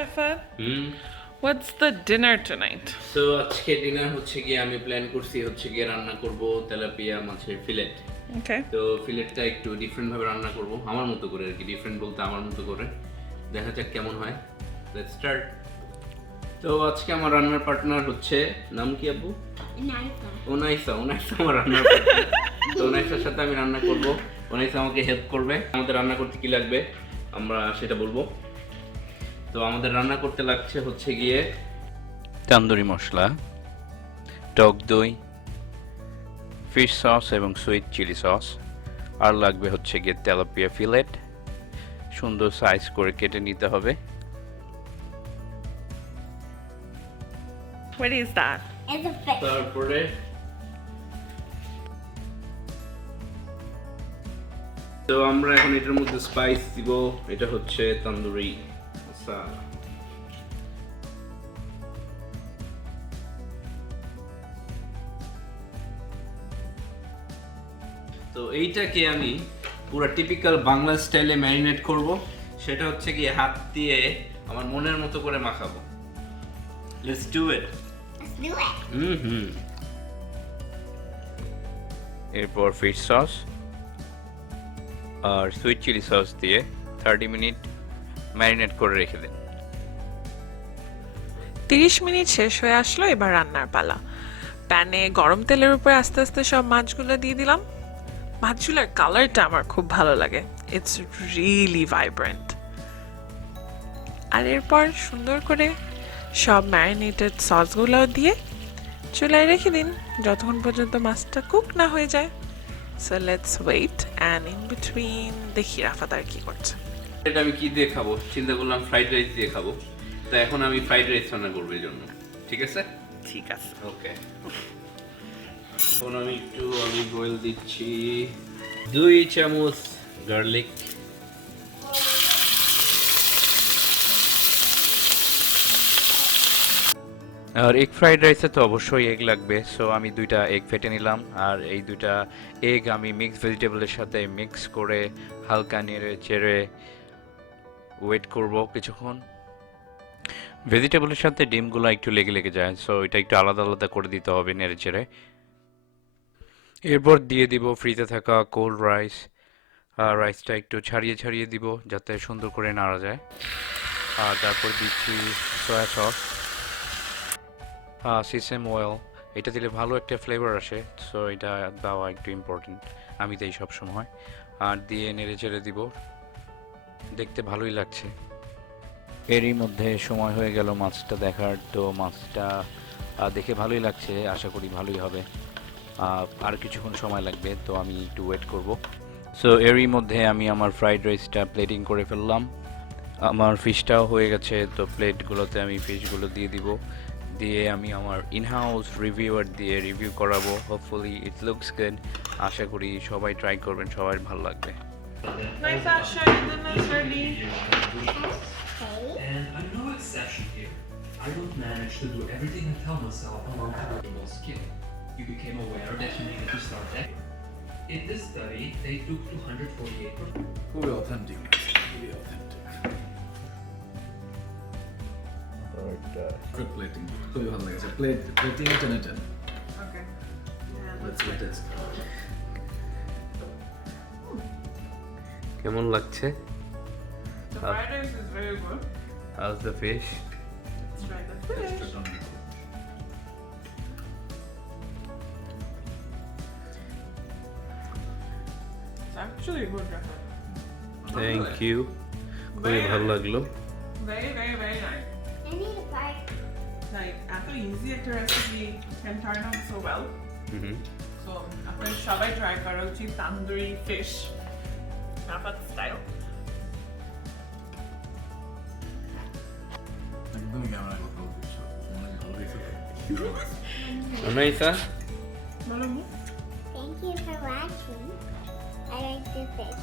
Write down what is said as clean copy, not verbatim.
Rafat. What's the dinner tonight? So আজকে dinner হচ্ছে গিয়ে আমি প্ল্যান করছি হচ্ছে গিয়ে রান্না করব তেলাপিয়া মাছের ফিলেট। Okay. তো ফিলেটটা একটু ডিফারেন্ট ভাবে রান্না করব আমার মতো করে আর কি, ডিফারেন্ট বলতে আমার মতো করে। দেখা যাক কেমন হয়। Let's start. তো আজকে আমার রান্নার পার্টনার হচ্ছে, নাম কি আব্বু? ওনাইসা আমার রান্নার পার্টনার। তো ওনাইসার সাথে আমি রান্না করব। ওনাইসা আমাকে হেল্প করবে। আমাদের রান্না করতে কি লাগবে আমরা সেটা বলবো। তো আমাদের রান্না করতে লাগছে হচ্ছে গিয়ে তান্দুরি মশলা, টক দই, ফিশ সস এবং সুইট চিলি সস, আর লাগবে হচ্ছে গিয়ে তেলাপিয়া ফিলেট। সুন্দর সাইজ করে কেটে নিতে হবে। What is that? It's a fish. তারপরে তো আমরা এখন এটার মধ্যে স্পাইস দিব। এটা হচ্ছে তান্দুরি মাসালা। তো এইটাকে আমি পুরো টিপিক্যাল বাংলা স্টাইলে ম্যারিনেট করব। সেটা হচ্ছে গিয়ে হাত দিয়ে আমার মনের মতো করে মাখাবো। Let's do it. Let's do it. এরপর ফিশ সস আর সুইট চিলি সস দিয়ে 30 মিনিট ম্যারিনেট করে রেখে দিন। 30 মিনিট শেষ হয়ে আসলো, এবার রান্নার পালা। প্যানে গরম তেলের উপরে আস্তে আস্তে সব মাছগুলো দিয়ে দিলাম। মাছগুলোর কালারটা আমার খুব ভালো লাগে, ইটস রিয়েলি ভাইব্রেন্ট। আর এরপর সুন্দর করে সব ম্যারিনেটেড সসগুলো দিয়ে চুলায় রেখে দিন যতক্ষণ পর্যন্ত মাছটা কুক না হয়ে যায়। So let's wait, and in between দেখি রাফাত আর কি করছে। এটা আমি কি দিয়ে খাবো চিন্তা করলাম, ফ্রাইড রাইস দিয়ে খাবো। তো এখন আমি ফ্রাইড রাইস রান্না করবো এই জন্য। ঠিক আছে, ঠিক আছে। ওকে। এখন আমি একটু অলিভ অয়েল দিচ্ছি, 2 চামচ গার্লিক, আর এগ ফ্রাইড রাইসে তো অবশ্যই এগ লাগবে। সো আমি 2টা এগ ফেটে নিলাম, আর এই 2টা এগ আমি মিক্স ভেজিটেবলের সাথে মিক্স করে হালকা নেড়ে চেড়ে ওয়েট করব কিছুক্ষণ। ভেজিটেবলের সাথে ডিমগুলো একটু লেগে লেগে যায়, সো এটা একটু আলাদা আলাদা করে দিতে হবে নেড়ে চেড়ে। এরপর দিয়ে দিব ফ্রিজে থাকা কোল্ড রাইস। রাইসটা একটু ছাড়িয়ে ছাড়িয়ে দিব যাতে সুন্দর করে নাড়া যায়। আর তারপর দিচ্ছি সয়া সস, সিসেম অয়েল। এটা দিলে ভালো একটা ফ্লেভার আসে, সো এটা দেওয়া একটু ইম্পর্টেন্ট, আমি দেই সব সময়। আর দিয়ে নেড়ে চেড়ে দিব, দেখতে ভালোই লাগছে। এরই মধ্যে সময় হয়ে গেল মাছটা দেখার। তো মাছটা দেখে ভালোই লাগছে, আশা করি ভালোই হবে। আর কিছুক্ষণ সময় লাগবে, তো আমি একটু ওয়েট করব। সো এরই মধ্যে আমি আমার ফ্রাইড রাইসটা প্লেটিং করে ফেললাম। আমার ফিশটাও হয়ে গেছে, তো প্লেটগুলোতে আমি ফিশগুলো দিয়ে দিব। দিয়ে আমি আমার ইনহাউস রিভিউয়ার দিয়ে রিভিউ করাবো। Hopefully it looks good. আশা করি সবাই ট্রাই করবেন, সবার ভালো লাগবে। Nice action, dinner is ready. Okay. And I'm no exception here. I don't manage to do everything I tell myself along comfortable skin. You became aware that you needed to start that. In this study, they took 248 খুবই authentic, খুবই authentic. Good plating, খুবই ভালো লেগেছে। Plating 10/10। Okay. Let's get it. কেমন লাগছে? The fried rice is very good. How's the fish? Let's try the fish. It's actually good, Rafat. Thank you. খুবই ভালো লাগলো। Very, very, very nice. I need a part. Like, after easy একটা recipe can turn out so well. So, আপনারা সবাই try করা উচিত tandoori fish. Rafat style. একদমই ক্যামেরায় কথা বলছিস, অনেক ভালো হয়েছে। অনাইসা, বলো Thank you for watching. I like the fish.